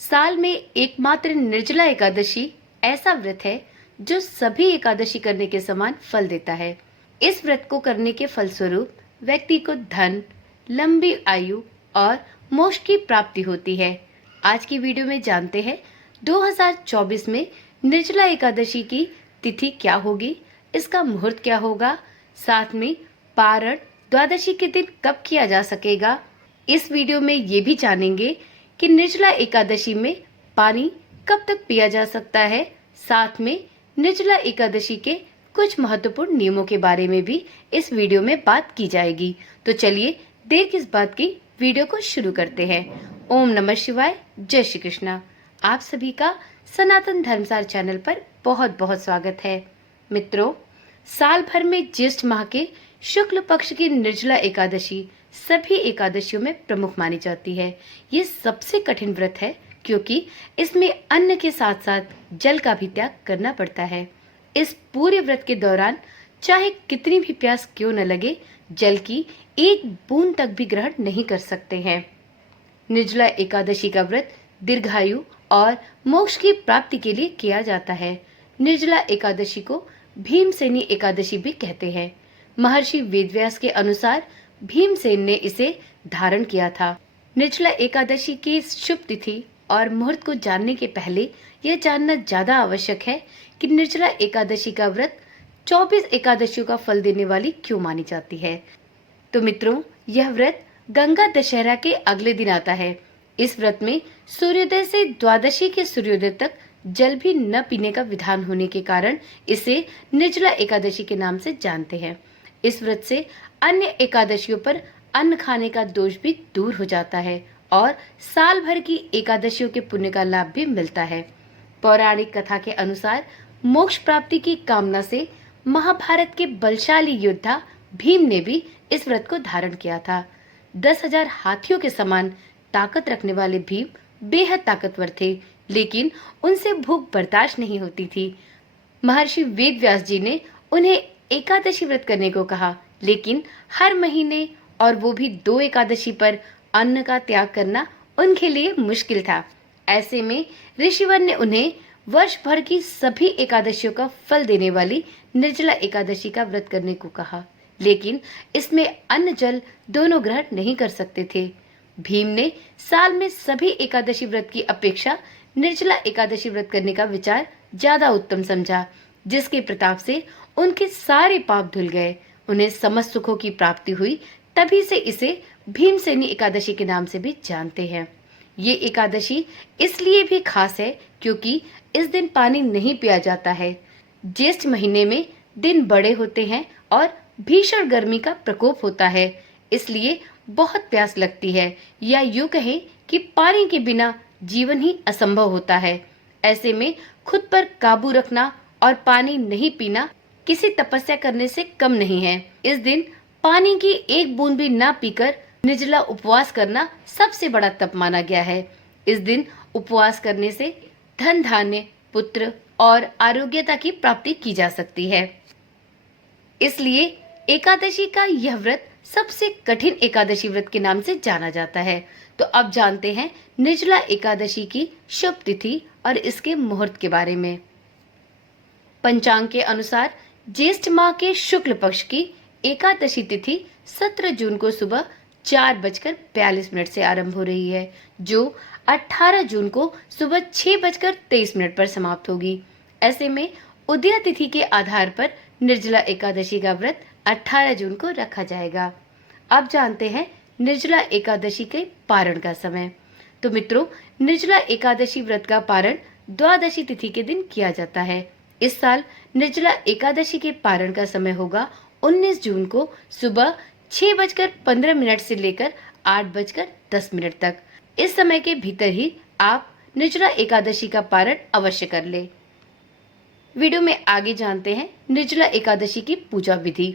साल में एकमात्र निर्जला एकादशी ऐसा व्रत है जो सभी एकादशी करने के समान फल देता है। इस व्रत को करने के फलस्वरूप व्यक्ति को धन, लंबी आयु और मोक्ष की प्राप्ति होती है। आज की वीडियो में जानते हैं 2024 में निर्जला एकादशी की तिथि क्या होगी, इसका मुहूर्त क्या होगा, साथ में पारण द्वादशी के दिन कब किया जा सकेगा। इस वीडियो में ये भी जानेंगे कि निर्जला एकादशी में पानी कब तक पिया जा सकता है। साथ में निर्जला एकादशी के कुछ महत्वपूर्ण नियमों के बारे में भी इस वीडियो में बात की जाएगी। तो चलिए देर किस बात की, वीडियो को शुरू करते हैं। ओम नमः शिवाय, जय श्री कृष्णा। आप सभी का सनातन धर्मसार चैनल पर बहुत बहुत स्वागत है। मित्रों, साल भर में ज्येष्ठ माह के शुक्ल पक्ष की निर्जला एकादशी सभी एकादशियों में प्रमुख मानी जाती है। ये सबसे कठिन व्रत है क्योंकि इसमें अन्न के साथ साथ जल का भी त्याग करना पड़ता है। इस पूरे व्रत के दौरान चाहे कितनी भी प्यास क्यों न लगे, जल की एक बूंद तक भी ग्रहण नहीं कर सकते हैं। निर्जला एकादशी का व्रत दीर्घायु और मोक्ष की प्राप्ति के लिए किया जाता है। निर्जला एकादशी को भीमसेनी एकादशी भी कहते हैं। महर्षि वेदव्यास के अनुसार भीमसेन ने इसे धारण किया था। निर्जला एकादशी की शुभ तिथि और मुहूर्त को जानने के पहले यह जानना ज्यादा आवश्यक है कि निर्जला एकादशी का व्रत 24 एकादशियों का फल देने वाली क्यों मानी जाती है। तो मित्रों, यह व्रत गंगा दशहरा के अगले दिन आता है। इस व्रत में सूर्योदय से द्वादशी के सूर्योदय तक जल भी न पीने का विधान होने के कारण इसे निर्जला एकादशी के नाम से जानते हैं। इस व्रत से अन्य एकादशियों पर अन्न खाने का दोष भी दूर हो जाता है और साल भर की एकादशियों के पुण्य का लाभ भी मिलता है। पौराणिक कथा के अनुसार मोक्ष प्राप्ति की कामना से महाभारत के बलशाली योद्धा भीम ने भी इस व्रत को धारण किया था। 10,000 हाथियों के समान ताकत रखने वाले भीम बेहद ताकतवर थे, लेकिन उनसे भूख बर्दाश्त नहीं होती थी। महर्षि वेदव्यास जी ने उन्हें एकादशी व्रत करने को कहा, लेकिन हर महीने और वो भी 2 एकादशी पर अन्न का त्याग करना उनके लिए मुश्किल था। ऐसे में ऋषिवर ने उन्हें वर्ष भर की सभी एकादशियों का फल देने वाली निर्जला एकादशी का व्रत करने को कहा, लेकिन इसमें अन्न जल दोनों ग्रहण नहीं कर सकते थे। भीम ने साल में सभी एकादशी व्रत की अपेक्षा निर्जला एकादशी व्रत करने का विचार ज्यादा उत्तम समझा, जिसके प्रताप से उनके सारे पाप धुल गए, उन्हें समस्त सुखों की प्राप्ति हुई। तभी से इसे भीमसेनी एकादशी के नाम से भी जानते हैं। ये एकादशी इसलिए भी खास है क्योंकि इस दिन पानी नहीं पिया जाता है। ज्येष्ठ महीने में दिन बड़े होते हैं और भीषण गर्मी का प्रकोप होता है, इसलिए बहुत प्यास लगती है, या यूं कहें कि पानी के बिना जीवन ही असंभव होता है। ऐसे में खुद पर काबू रखना और पानी नहीं पीना किसी तपस्या करने से कम नहीं है। इस दिन पानी की एक बूंद भी ना पीकर निर्जला उपवास करना सबसे बड़ा तप माना गया है। इस दिन उपवास करने से धन, धान्य, पुत्र और आरोग्यता की प्राप्ति की जा सकती है। इसलिए एकादशी का यह व्रत सबसे कठिन एकादशी व्रत के नाम से जाना जाता है। तो अब जानते हैं निर्जला एकादशी की शुभ तिथि और इसके मुहूर्त के बारे में। पंचांग के अनुसार ज्येष्ठ माह के शुक्ल पक्ष की एकादशी तिथि 17 जून को सुबह 4:42 से आरंभ हो रही है, जो 18 जून को सुबह 6:23 पर समाप्त होगी। ऐसे में उदया तिथि के आधार पर निर्जला एकादशी का व्रत 18 जून को रखा जाएगा। अब जानते हैं निर्जला एकादशी के पारण का समय। तो मित्रों, निर्जला एकादशी व्रत का पारण द्वादशी तिथि के दिन किया जाता है। इस साल निर्जला एकादशी के पारण का समय होगा 19 जून को सुबह 6:15 से लेकर 8:10 तक। इस समय के भीतर ही आप निर्जला एकादशी का पारण अवश्य कर ले। वीडियो में आगे जानते हैं निर्जला एकादशी की पूजा विधि।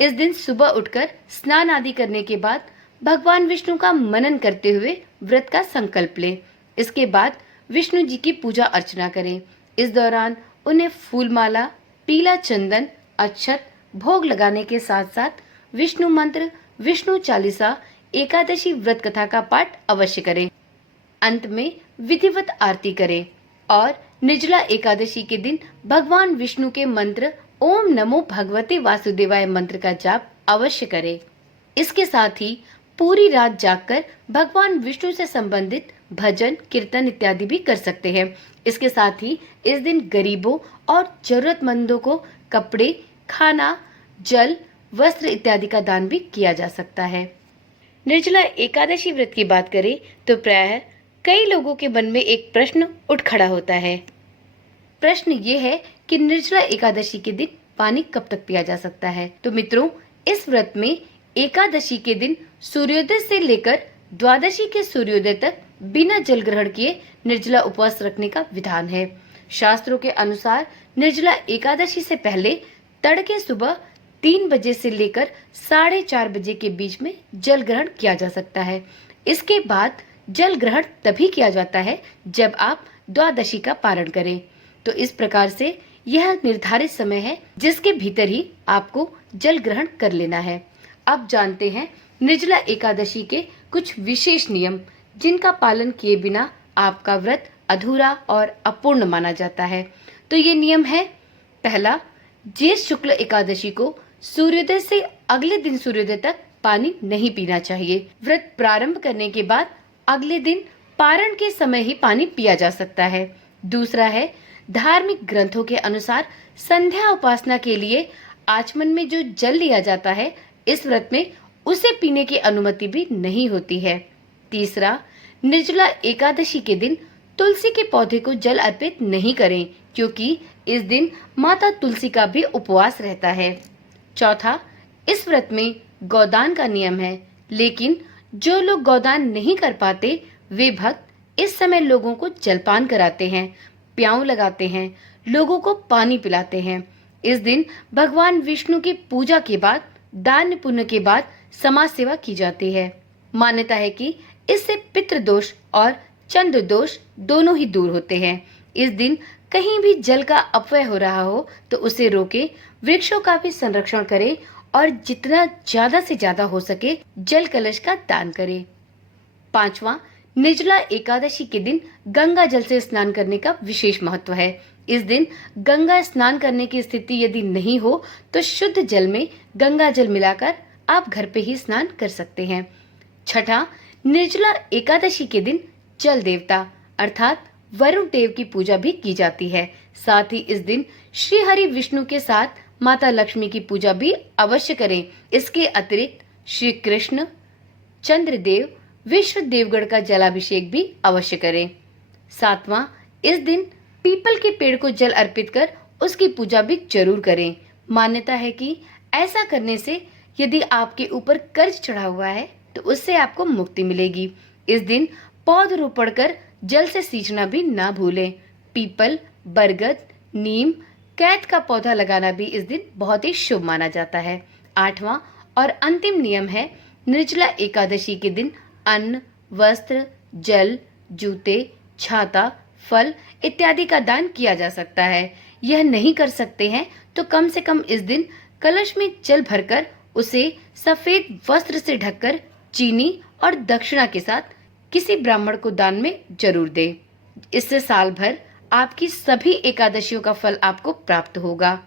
इस दिन सुबह उठकर स्नान आदि करने के बाद भगवान विष्णु का मनन करते हुए व्रत का संकल्प लें। इसके बाद विष्णु जी की पूजा अर्चना करें। इस दौरान उन्हें फूलमाला, पीला चंदन, अक्षत, भोग लगाने के साथ साथ विष्णु मंत्र, विष्णु चालीसा, एकादशी व्रत कथा का पाठ अवश्य करें। अंत में विधिवत आरती करें और निर्जला एकादशी के दिन भगवान विष्णु के मंत्र ओम नमो भगवते वासुदेवाय मंत्र का जाप अवश्य करें। इसके साथ ही पूरी रात जागकर भगवान विष्णु से संबंधित भजन, कीर्तन इत्यादि भी कर सकते हैं। इसके साथ ही इस दिन गरीबों और जरूरतमंदों को कपड़े, खाना, जल, वस्त्र इत्यादि का दान भी किया जा सकता है। निर्जला एकादशी व्रत की बात करें तो प्रायः कई लोगों के मन में एक प्रश्न उठ खड़ा होता है। प्रश्न ये है कि निर्जला एकादशी के दिन पानी कब तक पिया जा सकता है। तो मित्रों, इस व्रत में एकादशी के दिन सूर्योदय से लेकर द्वादशी के सूर्योदय तक बिना जल ग्रहण किए निर्जला उपवास रखने का विधान है। शास्त्रों के अनुसार निर्जला एकादशी से पहले तड़के सुबह 3 बजे से लेकर 4:30 बजे के बीच में जल ग्रहण किया जा सकता है। इसके बाद जल ग्रहण तभी किया जाता है जब आप द्वादशी का पारण करें। तो इस प्रकार से यह निर्धारित समय है जिसके भीतर ही आपको जल ग्रहण कर लेना है। अब जानते हैं निर्जला एकादशी के कुछ विशेष नियम जिनका पालन किए बिना आपका व्रत अधूरा और अपूर्ण माना जाता है। तो ये नियम है, पहला, ज्येष्ठ शुक्ल एकादशी को सूर्योदय से अगले दिन सूर्योदय तक पानी नहीं पीना चाहिए। व्रत प्रारंभ करने के बाद अगले दिन पारण के समय ही पानी पिया जा सकता है। दूसरा है, धार्मिक ग्रंथों के अनुसार संध्या उपासना के लिए आचमन में जो जल लिया जाता है, इस व्रत में उसे पीने की अनुमति भी नहीं होती है। तीसरा, निर्जला एकादशी के दिन तुलसी के पौधे को जल अर्पित नहीं करें, क्योंकि इस दिन माता तुलसी का भी उपवास रहता है। चौथा, इस व्रत में गोदान का नियम है, लेकिन जो लोग गोदान नहीं कर पाते वे भक्त इस समय लोगों को जलपान कराते हैं, प्याऊ लगाते हैं, लोगों को पानी पिलाते हैं। इस दिन भगवान विष्णु की पूजा के बाद, दान पुण्य के बाद समाज सेवा की जाती है। मान्यता है कि इससे पितृ दोष और चंद्र दोष दोनों ही दूर होते हैं। इस दिन कहीं भी जल का अपव्यय हो रहा हो तो उसे रोके, वृक्षों का भी संरक्षण करें और जितना ज्यादा से ज्यादा हो सके जल कलश का दान करें। पांचवा, निर्जला एकादशी के दिन गंगा जल से स्नान करने का विशेष महत्व है। इस दिन गंगा स्नान करने की स्थिति यदि नहीं हो तो शुद्ध जल में गंगा जल मिलाकर आप घर पे ही स्नान कर सकते हैं। छठा, निर्जला एकादशी के दिन जल देवता अर्थात वरुण देव की पूजा भी की जाती है। साथ ही इस दिन श्री हरि विष्णु के साथ माता लक्ष्मी की पूजा भी अवश्य करें। इसके अतिरिक्त श्री कृष्ण, चंद्रदेव, विश्व देवगढ़ का जलाभिषेक भी अवश्य करें। सातवां, इस दिन पीपल के पेड़ को जल अर्पित कर उसकी पूजा भी जरूर करें। मान्यता है कि ऐसा करने से यदि आपके ऊपर कर्ज चढ़ा हुआ है तो उससे आपको मुक्ति मिलेगी। इस दिन पौधरोपण कर जल से सींचना भी ना भूलें। पीपल, बरगद, नीम, कैथ का पौधा लगाना भी इस दिन बहुत ही शुभ माना जाता है। आठवां और अंतिम नियम है, निर्जला एकादशी के दिन अन्न, वस्त्र, जल, जूते, छाता, फल इत्यादि का दान किया जा सकता है। यह नहीं कर सकते हैं तो कम से कम इस दिन कलश में जल भरकर उसे सफेद वस्त्र से ढककर चीनी और दक्षिणा के साथ किसी ब्राह्मण को दान में जरूर दें। इससे साल भर आपकी सभी एकादशियों का फल आपको प्राप्त होगा।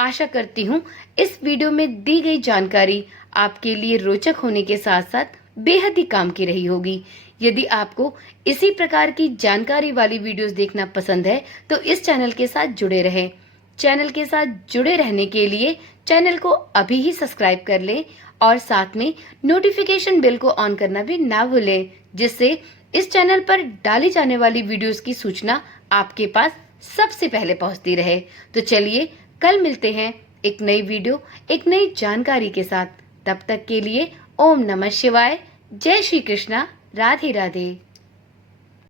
आशा करती हूँ इस वीडियो में दी गई जानकारी आपके लिए रोचक होने के साथ साथ बेहद ही काम की रही होगी। यदि आपको इसी प्रकार की जानकारी वाली वीडियोस देखना पसंद है तो इस चैनल के साथ जुड़े रहें। चैनल के साथ जुड़े रहने के लिए चैनल को अभी ही सब्सक्राइब कर लें और साथ में नोटिफिकेशन बेल को ऑन करना भी ना भूलें, जिससे इस चैनल पर डाली जाने वाली वीडियोस की सूचना आपके पास सबसे पहले पहुंचती रहे। तो चलिए कल मिलते हैं एक नई वीडियो, एक नई जानकारी के साथ। तब तक के लिए ओम नमः शिवाय, जय श्री कृष्णा, राधे राधे।